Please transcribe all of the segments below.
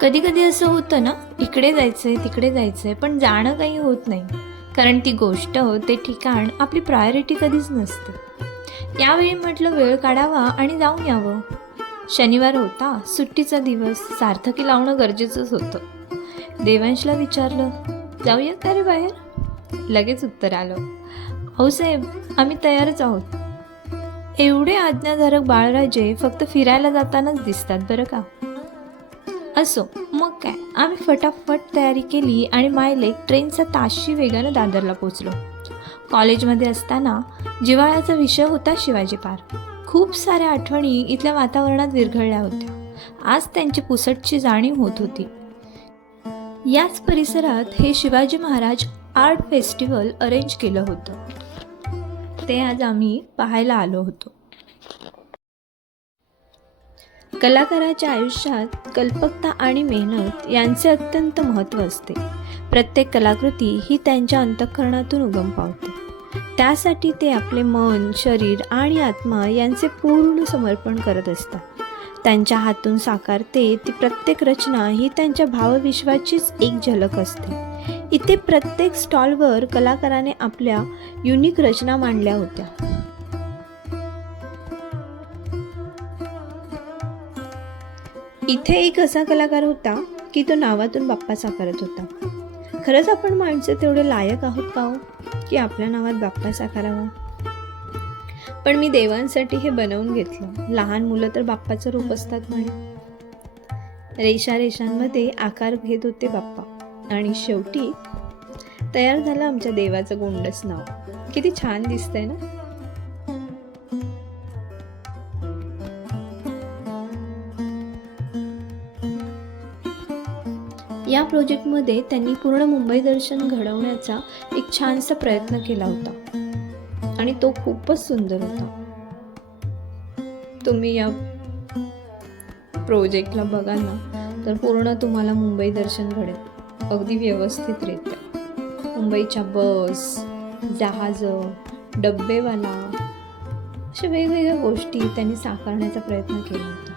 कधी कधी असं होतं ना इकडे जायचं आहे तिकडे जायचं आहे पण जाणं काही होत नाही. कारण ती गोष्ट हो, ते ठिकाण आपली प्रायोरिटी कधीच नसते. यावेळी म्हटलं वेळ काढावा आणि जाऊन यावं. शनिवार होता सुट्टीचा दिवस सार्थकी लावणं गरजेचंच होतं. देवांशला विचारलं जाऊया का रे बाहेर? लगेच उत्तर आलं हो साहेब आम्ही तयारच आहोत. एवढे आज्ञाधारक बाळराजे फक्त फिरायला जातानाच दिसतात बरं का. असो मग काय? आम्ही फटाफट तयारी केली आणि मायले ट्रेनचा ताशी वेगानं दादरला पोचलो कॉलेजमध्ये असताना जिव्हाळ्याचा विषय होता शिवाजी पार्क. खूप साऱ्या आठवणी इथल्या वातावरणात विरघळल्या होत्या. आज त्यांची पुसटची जाणीव होत होती. याच परिसरात हे Shivaji Maharaj art festival arrange केलं होतं. ते आज आम्ही पाहायला आलो होतो. कलाकाराच्या आयुष्यात कल्पकता आणि मेहनत यांचे अत्यंत महत्त्व असते. प्रत्येक कलाकृती ही त्यांच्या अंतःकरणातून उगम पावते. त्यासाठी ते आपले मन शरीर आणि आत्मा यांचे पूर्ण समर्पण करत असतात. त्यांच्या हातून साकारते ती प्रत्येक रचना ही त्यांच्या भावविश्वाचीच एक झलक असते. इथे प्रत्येक स्टॉलवर कलाकाराने आपल्या युनिक रचना मांडल्या होत्या. इथे एक असा कलाकार होता की तो नावातून बाप्पा साकारत होता. खरंच आपण माणसं तेवढे लायक आहोत का हो? की आपल्या नावात बाप्पा साकारावा? पण मी देवांसाठी हे बनवून घेतलं. लहान मुलं तर बाप्पाचं रूप असतात म्हणे. रेषा रेषांमध्ये आकार घेत होते बाप्पा. आणि शेवटी तयार झालं आमच्या देवाचं गोंडस नाव. किती छान दिसतंय ना? या प्रोजेक्टमध्ये त्यांनी पूर्ण मुंबई दर्शन घडवण्याचा एक छानसा प्रयत्न केला होता. आणि तो खूपच सुंदर होता. तुम्ही या प्रोजेक्टला बघा ना तर पूर्ण तुम्हाला मुंबई दर्शन घडेल. अगदी व्यवस्थितरित्या. मुंबईच्या बस जहाजं डब्बेवाला अशा वेगवेगळ्या गोष्टी त्यांनी साकारण्याचा प्रयत्न केला होता.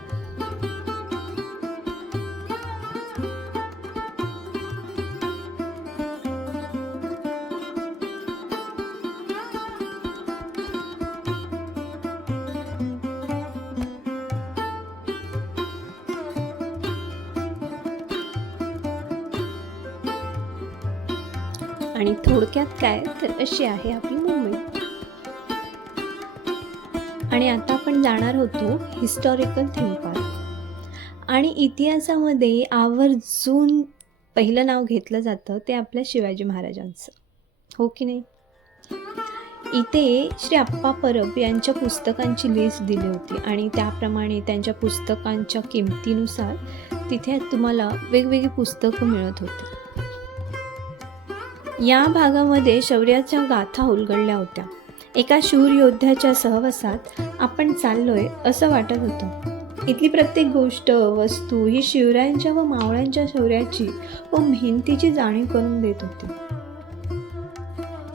आणि थोडक्यात काय तर अशी आहे आपली मुंबई. आणि आता आपण जाणार होतो हिस्टॉरिकल थीम पार्क आणि इतिहासामध्ये आवर्जून पहिलं नाव घेतलं जातं ते आपल्या शिवाजी महाराजांचं. हो की नाही? इथे श्री अप्पा परब यांच्या पुस्तकांची लिस्ट दिली होती आणि त्याप्रमाणे त्यांच्या पुस्तकांच्या किमतीनुसार तिथे तुम्हाला वेगवेगळी पुस्तकं मिळत होती. या भागामध्ये शौर्याच्या गाथा उलगडल्या होत्या. एका शूर योद्ध्याच्या सहवासात आपण चाललोय असं वाटत होतं. इथली प्रत्येक गोष्ट वस्तू ही शिवरायांच्या व मावळ्यांच्या शौर्याची व मेहनतीची जाणीव करून देत होती.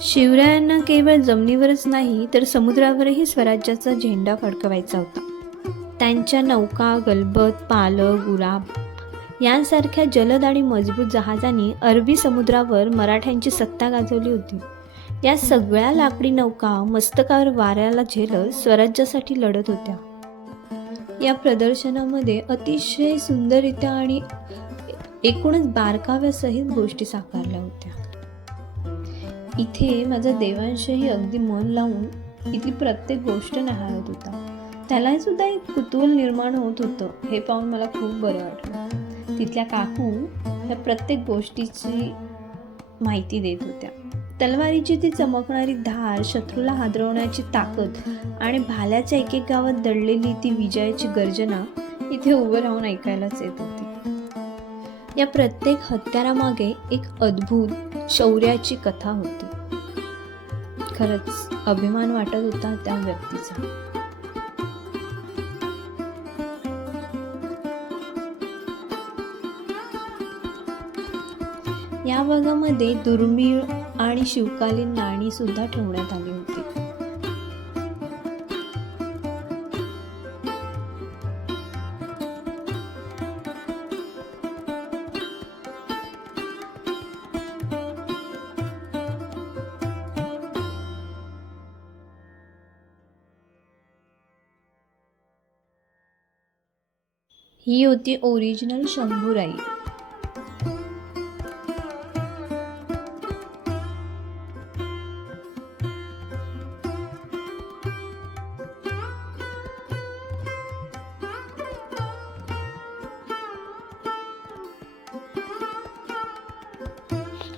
शिवरायांना केवळ जमिनीवरच नाही तर समुद्रावरही स्वराज्याचा झेंडा फडकवायचा होता. त्यांच्या नौका गलबत पालक गुलाब यांसारख्या जलद आणि मजबूत जहाजांनी अरबी समुद्रावर मराठ्यांची सत्ता गाजवली होती. या सगळ्या लाकडी नौका मस्तकावर वाऱ्याला झेलत स्वराज्यासाठी लढत होत्या. या प्रदर्शनामध्ये अतिशय सुंदररित्या आणि एकूणच बारकाव्यासहित गोष्टी साकारल्या होत्या. इथे माझा देवांशही अगदी मन लावून इथली प्रत्येक गोष्ट न्याहाळत होता. त्यालाही सुद्धा एक कुतूहल निर्माण होत होतं हे पाहून मला खूप बरं वाटलं. तिथल्या काकू ह्या प्रत्येक गोष्टीची माहिती देत होत्या. तलवारीची ती चमकणारी धार शत्रूला हादरवण्याची ताकद आणि भाल्याच्या एक एक गावात दडलेली ती विजयाची गर्जना इथे उभं राहून ऐकायलाच येत होती. या प्रत्येक हत्यारामागे एक अद्भुत शौर्याची कथा होती. खरंच अभिमान वाटत होता त्या व्यक्तीचा. या भागामध्ये दुर्मिळ आणि शिवकालीन नाणी सुद्धा ठेवण्यात आली होती. ही होती ओरिजिनल शंभूराई.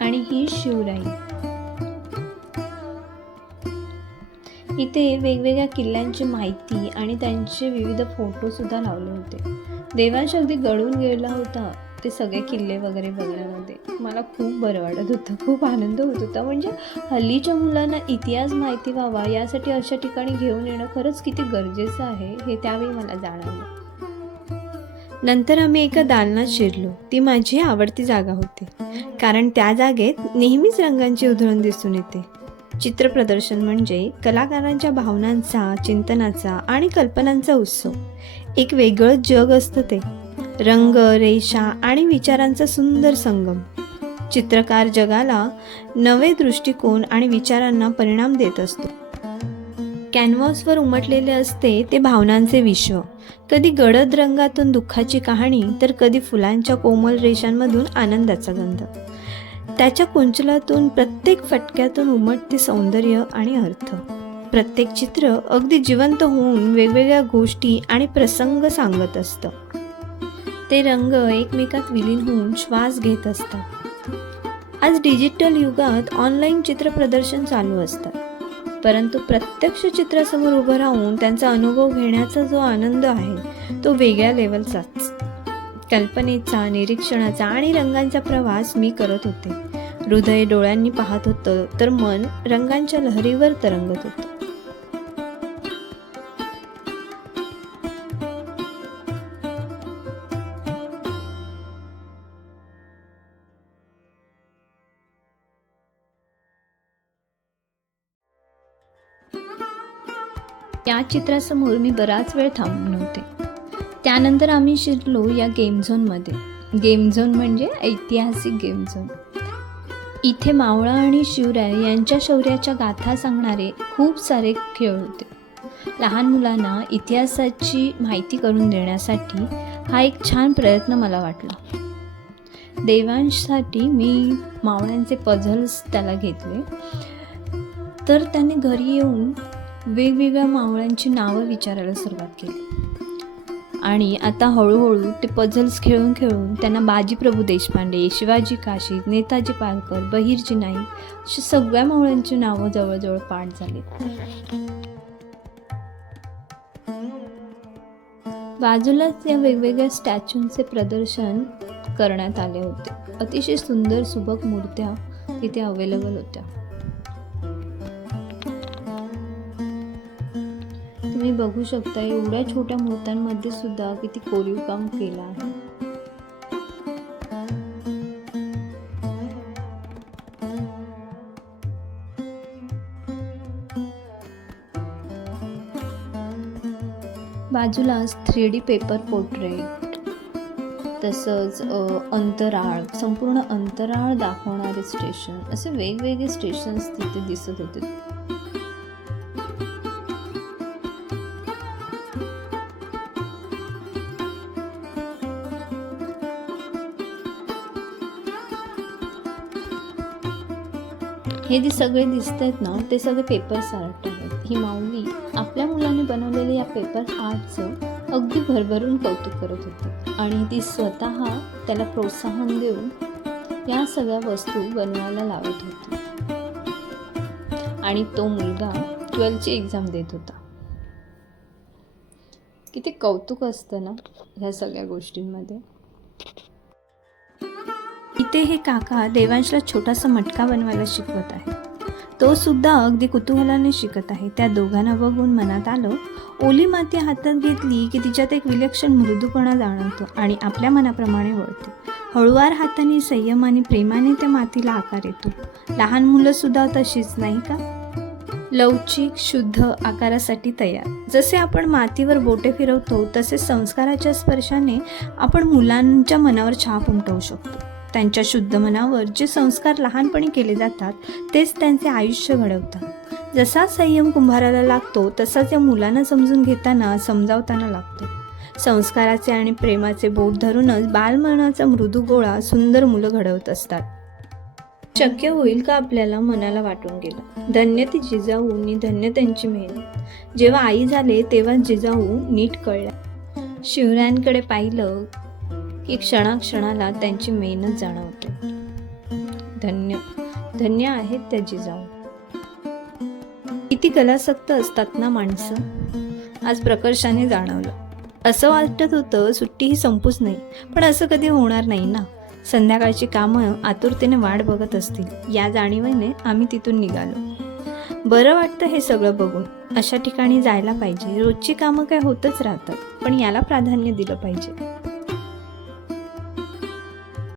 आणि ही शिवराई. इथे वेगवेगळ्या किल्ल्यांची माहिती आणि त्यांचे विविध फोटो सुद्धा लावले होते. देवांश अगदी गळून गेला होता ते सगळे किल्ले वगैरे बघण्यामध्ये. मला खूप बरं वाटत होतं खूप आनंद होत होता. म्हणजे हल्लीच्या मुलांना इतिहास माहिती व्हावा यासाठी अशा ठिकाणी घेऊन येणं खरंच किती गरजेचं आहे हे त्यावेळी मला जाणवलं. नंतर आम्ही एका दालनात शिरलो. ती माझी आवडती जागा होती. कारण त्या जागेत नेहमीच रंगांची उधळण दिसून येते. चित्र प्रदर्शन म्हणजे कलाकारांच्या भावनांचा चिंतनाचा आणि कल्पनांचा उत्सव. एक वेगळं जग असतं ते. रंग रेषा आणि विचारांचा सुंदर संगम. चित्रकार जगाला नवे दृष्टिकोन आणि विचारांना परिणाम देत असतो. कॅनव्हासवर उमटलेले असते ते भावनांचे विश्व. कधी गडद रंगातून दुःखाची कहाणी तर कधी फुलांच्या कोमल रेषांमधून आनंदाचा गंध. त्याच्या कुंचलातून प्रत्येक फटक्यातून उमटते सौंदर्य आणि अर्थ. प्रत्येक चित्र अगदी जिवंत होऊन वेगवेगळ्या गोष्टी आणि प्रसंग सांगत असतं. ते रंग एकमेकात विलीन होऊन श्वास घेत असतात. आज डिजिटल युगात ऑनलाईन चित्र प्रदर्शन चालू असतात परंतु प्रत्यक्ष चित्रासमोर उभं राहून त्यांचा अनुभव घेण्याचा जो आनंद आहे तो वेगळ्या लेवलचाच कल्पनेचा निरीक्षणाचा आणि रंगांचा प्रवास मी करत होते. हृदय डोळ्यांनी पाहत होतं तर मन रंगांच्या लहरीवर तरंगत होतं. या चित्रासमोर मी बराच वेळ थांबून होते. त्यानंतर आम्ही शिरलो या गेम झोनमध्ये गेम झोन म्हणजे ऐतिहासिक गेम झोन इथे मावळा आणि शिवराय यांच्या शौर्याच्या गाथा सांगणारे खूप सारे खेळ होते. लहान मुलांना इतिहासाची माहिती करून देण्यासाठी हा एक छान प्रयत्न मला वाटला. देवांशसाठी मी मावळ्यांचे पझल्स त्याला घेतले. तर त्याने घरी येऊन वेगवेगळ्या मावळ्यांची नावं विचारायला सुरुवात केली. आणि आता हळूहळू ते पझल्स खेळून खेळून त्यांना बाजीप्रभू देशपांडे शिवाजी काशी नेताजी पालकर बहिर्जी नाईक अशी सगळ्या मावळ्यांची नावं जवळजवळ पाठ झाली. बाजूलाच या वेगवेगळ्या स्टॅच्यूंचे प्रदर्शन करण्यात आले होते. अतिशय सुंदर सुबक मूर्त्या तिथे अवेलेबल होत्या. तुम्ही बघू शकता एवढ्या छोट्या मूर्त्यांमध्ये सुद्धा किती कोरीव काम केलं आहे. बाजूलाच थ्री डी पेपर पोर्ट्रेट तसंच अंतराळ संपूर्ण अंतराळ दाखवणारे स्टेशन असे वेगवेगळे स्टेशन्स तिथे दिसत होते. हे जे सगळे दिसत आहेत ना ते सगळे पेपर्स आर्ट आहेत. ही माऊली आपल्या मुलांनी बनवलेले या पेपर आर्टचं अगदी भरभरून कौतुक करत होती. आणि ती स्वतः त्याला प्रोत्साहन देऊन या सगळ्या वस्तू बनवायला लावत होती. आणि तो मुलगा ट्वेल्थची एक्झाम देत होता. किती कौतुक असतं ना ह्या सगळ्या गोष्टींमध्ये. इथे हे काका देवांशला छोटासा मटका बनवायला शिकवत आहे तो सुद्धा अगदी कुतूहलाने शिकत आहे. त्या दोघांना बघून मनात आलं ओली माती हातात घेतली की तिच्यात एक विलक्षण मृदूपणा जाणवतो आणि आपल्या मनाप्रमाणे वळते. हळुवार हाताने संयम आणि प्रेमाने त्या मातीला आकार येतो. लहान मुलं सुद्धा तशीच नाही का? लवचिक शुद्ध आकारासाठी तयार. जसे आपण मातीवर बोटे फिरवतो तसे संस्काराच्या स्पर्शाने आपण मुलांच्या मनावर छाप उमटवू शकतो. त्यांच्या शुद्ध मनावर जे संस्कार लहानपणी केले जातात तेच त्यांचे आयुष्य घडवतात. जसा संयम कुंभाराला लागतो तसाच या मुलांना समजून घेताना समजावताना लागतो. संस्काराचे आणि प्रेमाचे बोट धरूनच बालमनाचा मृदू गोळा सुंदर मुलं घडवत असतात. शक्य होईल का आपल्याला मनाला वाटून गेलं? धन्य ती जिजाऊ नि धन्य त्यांची मेहनत. जेव्हा आई झाले तेव्हा जिजाऊ नीट कळल्या. शिवरायांकडे पाहिलं की क्षणाक्षणाला त्यांची मेहनत जाणवते. धन्य धन्य आहेत त्या जिजाऊ. किती कलासक्त असतात ना माणसं? आज प्रकर्षाने जाणवलं. असं वाटत होतं सुट्टी ही संपूच नाही पण असं कधी होणार नाही ना? संध्याकाळची कामं आतुरतेने वाट बघत असतील. या जाणीवेने आम्ही तिथून निघालो. बरं वाटतं हे सगळं बघून. अशा ठिकाणी जायला पाहिजे. रोजची कामं काय होतच राहतात पण याला प्राधान्य दिलं पाहिजे.